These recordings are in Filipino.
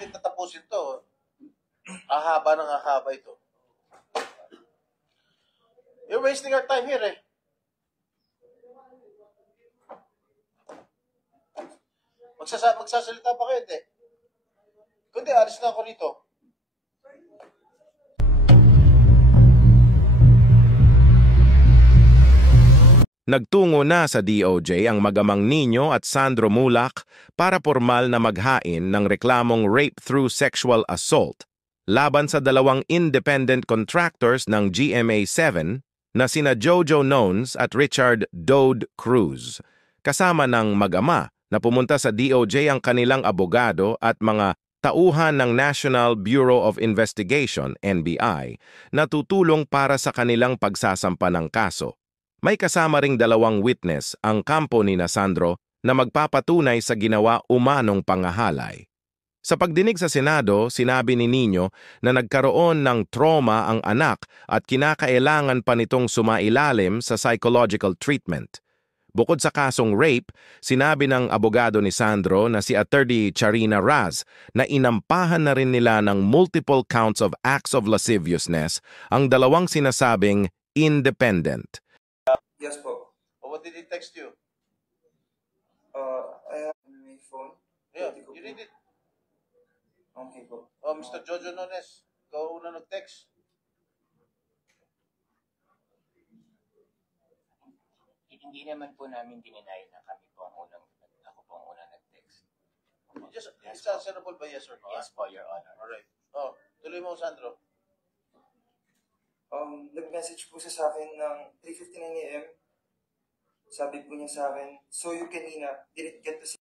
natin tatapusin to. Ahaba ng ahaba ito. You're wasting our time here eh. Magsasalita pa kayo eh. Kundi, alis na ako rito. Nagtungo na sa DOJ ang magamang Nino at Sandro Mulak para formal na maghain ng reklamong rape through sexual assault laban sa dalawang independent contractors ng GMA7 na sina Jojo Nones at Richard Dode Cruz. Kasama ng mag-ama na pumunta sa DOJ ang kanilang abogado at mga tauhan ng National Bureau of Investigation, NBI, na tutulong para sa kanilang pagsasampa ng kaso. May kasama ring dalawang witness ang kampo ni Sandro na magpapatunay sa ginawa umanong pangahalay. Sa pagdinig sa Senado, sinabi ni Nino na nagkaroon ng trauma ang anak at kinakailangan pa nitong sumailalim sa psychological treatment. Bukod sa kasong rape, sinabi ng abogado ni Sandro na si Attorney Charina Raz na inampahan na rin nila ng multiple counts of acts of lasciviousness ang dalawang sinasabing independent. Yes po. What did he text you? I have my phone. Yeah, you read it. Okay po. Oh, Mr. Jojo Nones, ikaw una nag-text. Hindi naman po namin dininay na ako po ang unang nag-text. It's answerable by yes or no? Yes po, Your Honor. Alright. Oh, tuloy mo, Sandro. Nag-message po siya sa akin ng 3:59 AM. Sabi po niya sa akin, so you kanina didn't get to see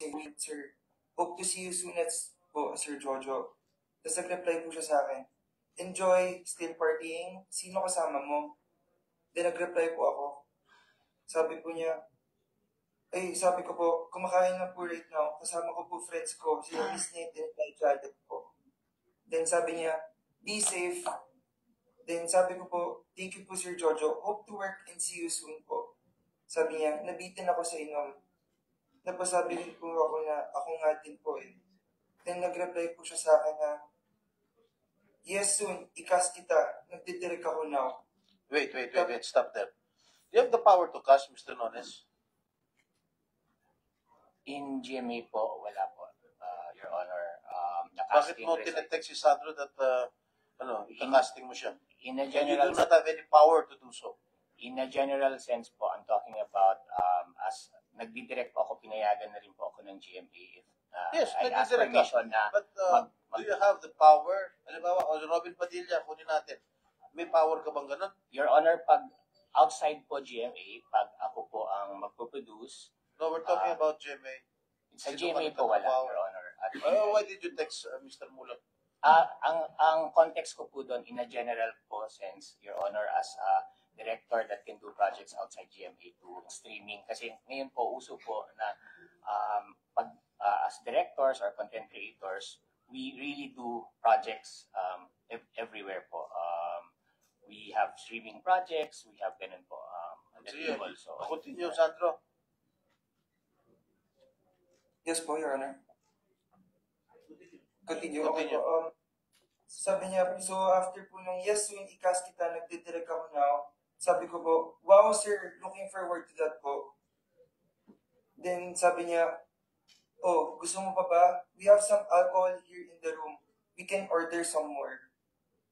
me, sir. Hope to see you soon as po, Sir Jojo. Tapos nag-reply po siya sa akin, enjoy, still partying, sino kasama mo? Then nag-reply po ako. Sabi po niya, sabi ko po, kumakain na po right now, kasama ko po friends ko, sila Miss Nate and my Jadet po. Then sabi niya, be safe. Then sabi ko po, thank you po Sir Jojo, hope to work and see you soon po. Sabi niya, nabitin ako sa inom. Napasabi rin po ako na ako nga din po eh. Then nag-reply po siya sa akin na, yes soon, ikas kita, nagdidirect ako now. Wait, stop there. Do you have the power to cast, Mr. Nones? In GMA po, wala po, Your Honor. Bakit mo tinetext si Sandro that ika-casting mo siya? In a You general do not have any power to do so. In a general sense po, I'm talking about as nagdidirect po ako, pinayagan na rin po ako ng GMA. Yes, I ask nagdidirect ka. permission na But do you have the power? Halimbawa, Robin Padilla, kunin natin. May power ka bang ganun? Your Honor, pag outside po GMA, pag ako po ang magpo-produce, No, we're talking about GMA. sa GMA po wala, Your Honor. At Why did you text Mr. Mulak? ang context ko po doon in a general po sense, Your Honor, as a director that can do projects outside GMA to streaming. Kasi ngayon po, uso po na as directors or content creators, we really do projects everywhere po. We have streaming projects, we have ganun po. Also. Continue, Sandro. Yes po, Your Honor. Continue. Continue. Sabi niya, so after po nung yes, soon ikas kita, nagdidirect ako now. Sabi ko po, wow sir, looking forward to that po. Then sabi niya, oh, gusto mo pa ba? We have some alcohol here in the room. We can order some more.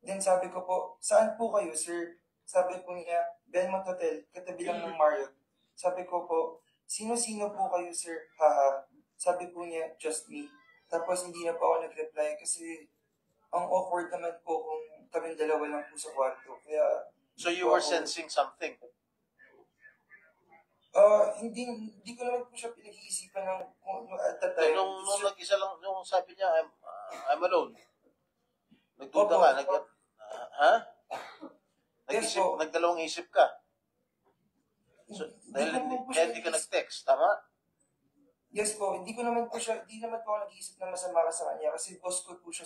Then sabi ko po, saan po kayo sir? Sabi po niya, Belmont Hotel, katabi lang ng Marriott. Sabi ko po, sino-sino po kayo sir? Haha. Sabi po niya, just me. Tapos hindi na po ako nag-reply kasi ang awkward naman po kung kaming dalawa lang po sa kwarto. Kaya, so you were sensing something? Hindi ko naman po siya pinag-iisipan ng at that time. Nung nag-isa lang, nung sabi niya, I'm alone. Nagduda ka, ha? Nagdalawang isip ka. So, dahil hindi ka nag-text, tama? Yes po, hindi naman po ako nag-iisip na masama ka sa kanya kasi boss ko po siya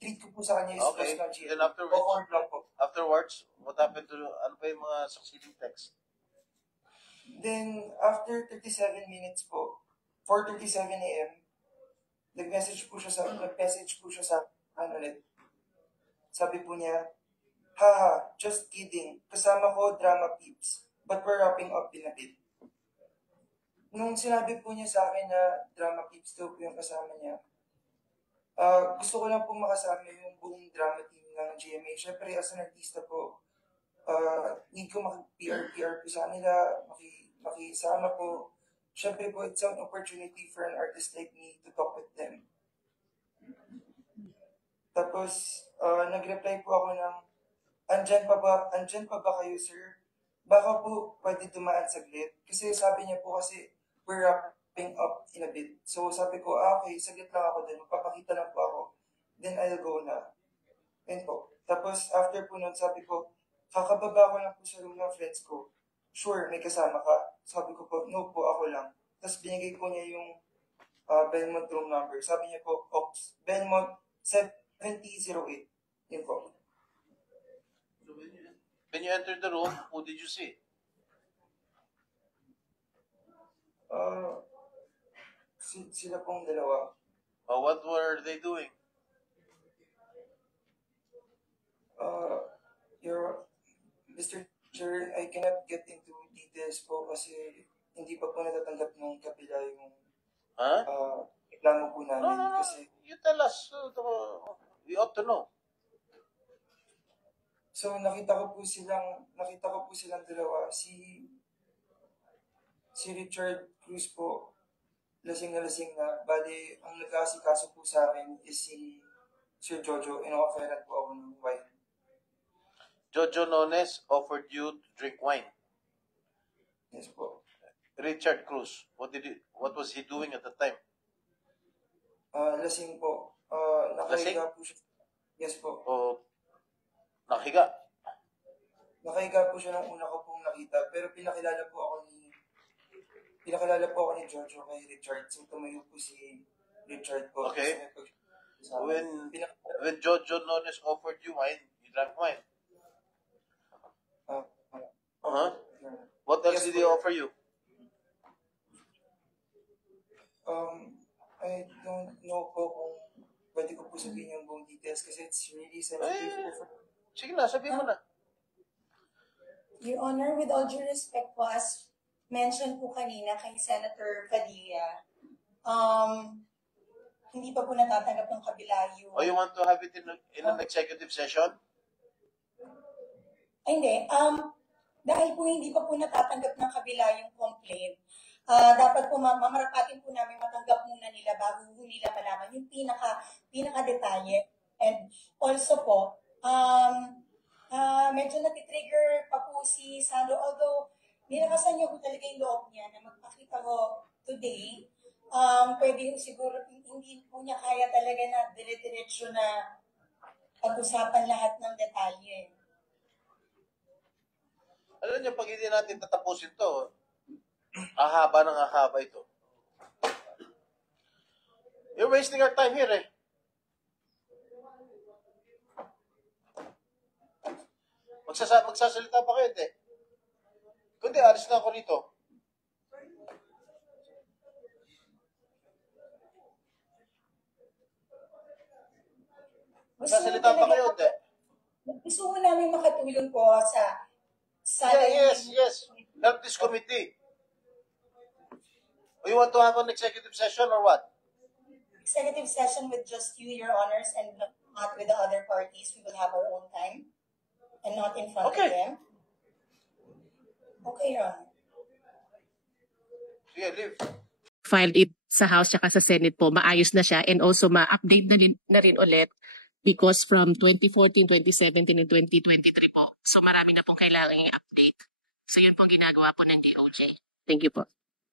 treat ko po sa kanya is okay. boss ng GM. Then afterwards, what happened to, ano pa yung mga succeeding text? Then, after 37 minutes po, 4:37 AM, nag-message po siya sa akin ulit. Sabi po niya, haha, just kidding. Kasama ko, drama peeps. But we're wrapping up in a bit. Nung sinabi po niya sa akin na drama peeps daw po yung kasama niya, gusto ko lang po makasama yung buong drama team ng GMA. Siyempre, as an artista po, need ko makipr po sa nila, makisama po. Siyempre po, it's an opportunity for an artist like me to talk with them. Tapos, nag-reply po ako ng, andyan pa ba kayo, sir? Baka po pwede dumaan saglit. Kasi sabi niya po kasi, we're wrapping up in a bit. So sabi ko, okay, saglit lang ako din. Magpapakita lang po ako. Then I'll go na. Yun po. Tapos, after po nun, sabi ko, kakababa ko lang po sa room ng friends ko. Sure, may kasama ka? Sabi ko po, no po, ako lang. Tapos binigay po niya yung Belmont room number. Sabi niya po, Ops, Belmont 7008. Yun po. So when you entered the room, who did you see? Sila pong dalawa. What were they doing? Mr. Chair, I cannot get into details po kasi hindi pa po natatanggap ng kapila yung Huh? reklamo po No, namin. no, no. Kasi, You tell us. We ought to know. so nakita ko po silang dalawa. Si Richard Cruz po, lasing na. Bali, ang nag-aasikaso po sa akin is si Sir Jojo. Ino-offeran po ako ng wine. Jojo Nones offered you to drink wine. Yes po. Richard Cruz, what was he doing at the time? Lasing po. Nakahiga po siya. Yes po. O nakahiga? Nakahiga po siya nung una ko pong nakita. Pero pinakilala po ako ni Jojo kay Richard. So tumayo po si Richard po. Okay. Sa When Jojo Nones offered you wine, you drank wine. What else did he offer you? I don't know po kung pwede ko po sabihin yung buong details kasi it's really sensitive po. Sige na, sabihin mo na. Your Honor, with all due respect po, as mentioned po kanina kay Senator Padilla, hindi pa po natatanggap ng kabila yung... Or you want to have it in an executive session? Ay, hindi. Dahil po hindi pa po natatanggap ng kabila yung complaint, dapat po mamarapatin po namin matanggap muna nila bago po nila malaman yung pinaka-detalye. And also po, medyo natitrigger pa po si Sandro, although nilakasan niya po talaga yung loob niya na magpakita ko today, pwede yung siguro hindi po niya kaya talaga na dire-diretso na pag-usapan lahat ng detalye. Alam niyo, pag hindi natin tatapusin to, ahaba ng ahaba ito. You're wasting our time here eh. Magsasalita pa kayo, hindi? Kundi, alis na ako rito. Magsasalita pa kayo, hindi? Gusto mo namin makatulong po sa Yes. Help this committee. You want to have an executive session or what? executive session with just you, Your Honors, and not with the other parties. We will have our own time and not in front Okay. of them. Okay, Your Honor. Sige, leave. Filed it sa House at sa Senate po, maayos na siya, and also ma-update na rin ulit because from 2014, 2017, and 2023 po. So marami na pong kailangan i-update. So yun po ginagawa po ng DOJ. Thank you po.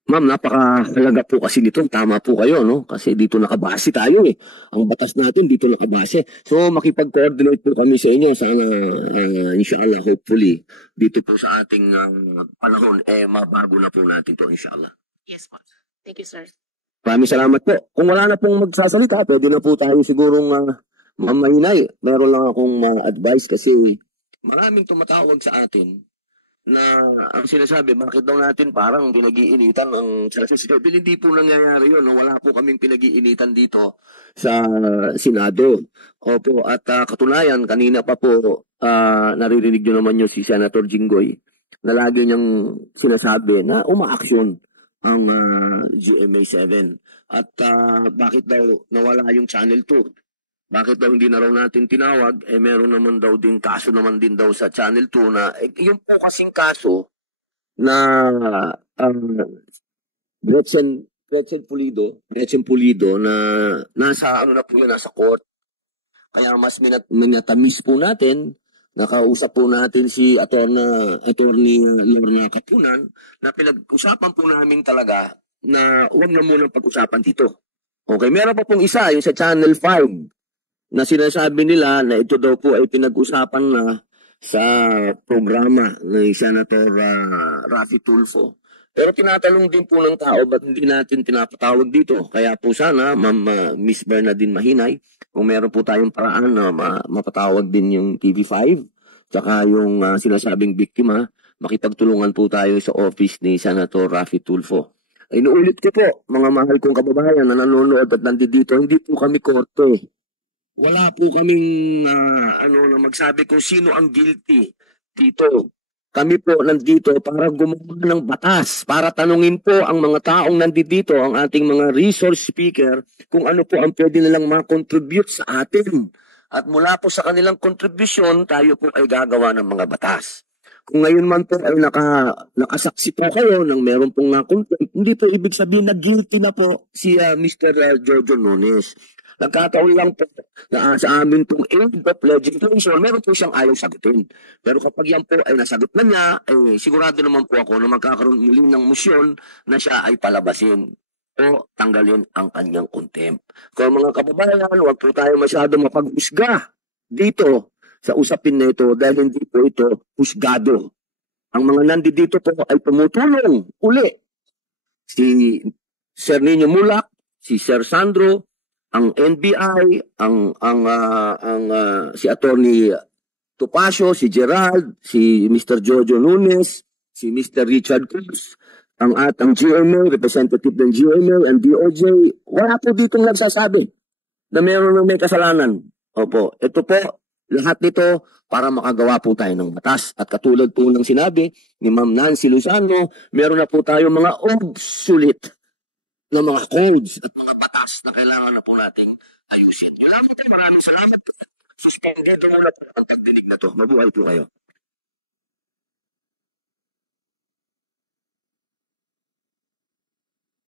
Ma'am, napakahalaga po kasi dito. Tama po kayo, no? Kasi dito nakabase tayo eh. Ang batas natin dito nakabase. So makipag-coordinate po kami sa inyo. Sana, inshallah, hopefully, dito po sa ating panahon, mabago na po natin to, inshallah. Yes po. Thank you, sir. Maraming salamat po. Kung wala na pong magsasalita, pwede na po tayo sigurong mamahinay. Meron lang akong advice kasi maraming tumatawag sa atin na ang sinasabi, bakit daw natin parang pinag-iinitan ang Chelsea Devil? Hindi po nangyayari yun. No? Wala po kaming pinag-iinitan dito sa Senado. Opo, at katunayan, kanina pa po naririnig nyo naman yung si Senator Jinggoy na lagi niyang sinasabi na umaaksyon ang GMA7. At bakit daw nawala yung Channel 2? Bakit daw hindi na raw natin tinawag? Meron naman daw din kaso naman din daw sa Channel 2 na yung po kasing kaso na Gretchen Pulido na nasa ano na po yun, nasa court. Kaya mas minatamis po natin, nakausap po natin si Attorney Lorna Kapunan na pinag-usapan po namin talaga na huwag na munang pag-usapan dito. Okay, meron pa pong isa, yung sa Channel 5. Na sinasabi nila na ito daw po ay pinag-usapan na sa programa ni Senator Raffy Tulfo. Pero tinatanong din po ng tao, ba't hindi natin pinapatawag dito? Kaya po sana, Ma'am Miss Bernadine Mahinay, kung meron po tayong paraan na mapatawag din yung TV5, tsaka yung sinasabing biktima, makipagtulungan po tayo sa office ni Senator Raffy Tulfo. Inuulit ko po, mga mahal kong kababayan na nanonood at nandito, hindi po kami korte. Wala po kaming na magsabi kung sino ang guilty dito. Kami po nandito para gumawa ng batas, para tanungin po ang mga taong nandito, ang ating mga resource speaker, kung ano po ang pwede nilang ma-contribute sa atin. At mula po sa kanilang contribution, tayo po ay gagawa ng mga batas. Kung ngayon man po ay nakasaksi po kayo ng meron pong contempt, hindi po ibig sabihin na guilty na po si Mr. Jojo Nunes. Nagkataon lang po na sa amin pong aid of legislation, meron po siyang ayaw sagutin. Pero kapag yan po ay nasagot na niya, sigurado naman po ako na magkakaroon muli ng motion na siya ay palabasin o tanggalin ang kanyang contempt. Kung mga kababayan, huwag po tayo masyado mapaghusga dito sa usapin na ito dahil hindi po ito husgado. Ang mga nandito po ay tumutulong uli. Si Sir Nino Mulak, si Sir Sandro, ang NBI, si Attorney Topacio, si Gerald, si Mr. Jojo Nunes, si Mr. Richard Cruz, ang GMA, representative ng GMA and DOJ, wala po ditong nagsasabi na meron ng may kasalanan. Opo, ito po, lahat nito para makagawa po tayo ng batas. At katulad po ng sinabi ni Ma'am Nancy Luzano, meron na po tayo mga obsolete na mga codes at mga batas na kailangan na po nating ayusin. Yun lang po, maraming salamat po. Suspended muna po ang pagdinig na to. Mabuhay po kayo.